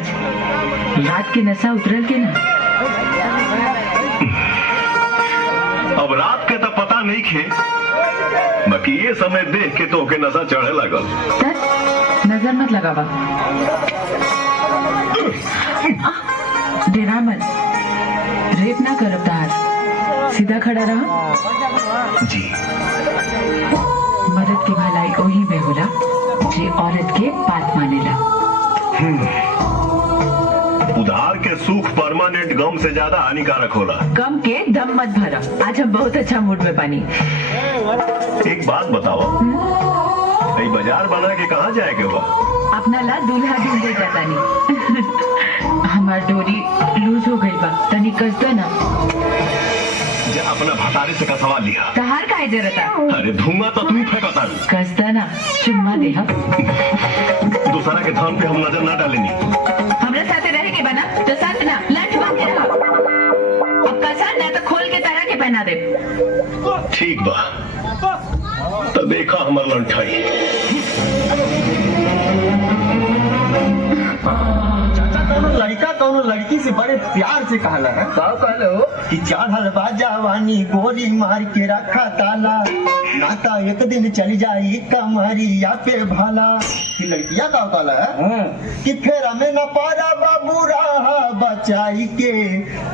राज, रात के नशा उतरल के ना? अब रात के तो पता नहीं खे, बाकी ये समय देख के तो के नशा चढ़े लगल। नजर मत लगावा, डेरा मत, रेप ना करब तार, सीधा खड़ा रहा। जी, मर्द की भलाई ओही में होला जे औरत के बात मानेला। उधार के सुख परमानेंट गम से ज्यादा हानिकारक होला। गम के दम मत भरा, आज हम बहुत अच्छा मूड में पानी। एक बात बताओ, बाजार बना के कहाँ जाएगे हुआ? अपना ला दूल्हा ढूंढे जाता नहीं। हमार डोरी लूज हो गई बा, तनी कस दो ना। अपना भतारे से का सवाल लिया तहार का जरूरत है? अरे धुआं तो तुम्ही फेंकता। कस दो ना, चुम्मा दे हम। दूसरा के धन पे हम नजर ना डालेनी। हमरा साथे रहे के बना तो साथ ना लंच बांध के रहा। अब कसा ना तो खोल के तारा के पहना दे। ठीक बा, तो देखा हमार लंठाई। लड़का कौनो लड़की से बड़े प्यार से कहला है। का कहलो कि चढ़ल बा जवानी गोरी मार के रखा ताला, नाता एक दिन चली जाई कमरिया पे भाला। कि लड़किया का कहला है कि फेर हमें न पारा बाबू रहा बचाई के,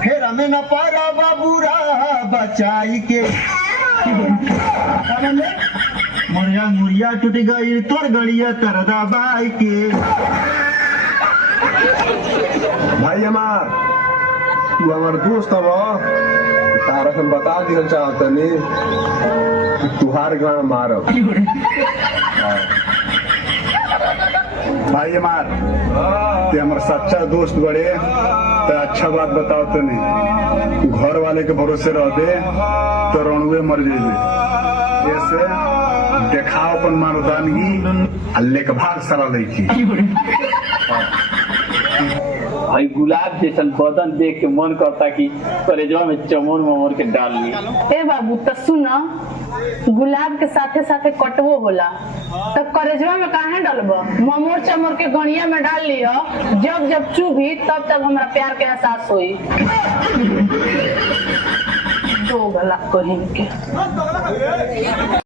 फेर हमें न पारा बाबू रहा बचाई के। मुरिया मुरिया टूट गई तोर गड़िया तरदा बाई के। भाई हमार, तू हमार दोस्त हव, तारा हम बता दिया चाहतनी कि तुहार गाँव मारब। भाई हमार, ते हमार सच्चा दोस्त बड़े, तो अच्छा बात बताओ तनी। घर वाले के भरोसे रह दे तो रणुए मर जेबे। ऐसे देखाओ अपन मर्दानगी, अल्ले के भाग सारा लईकी। भाई गुलाब जैसन बदन देख के मन करता कि करेजवा में चमोर ममोर के डाल ली। ए बाबू तो सुना, गुलाब के साथे साथे कटवो होला, तब करेजवा में काहे डालबो? ममोर चमोर के गणिया में डाल लियो, जब जब चुभी तब तब हमरा प्यार के एहसास होई। दो गला कहीं के।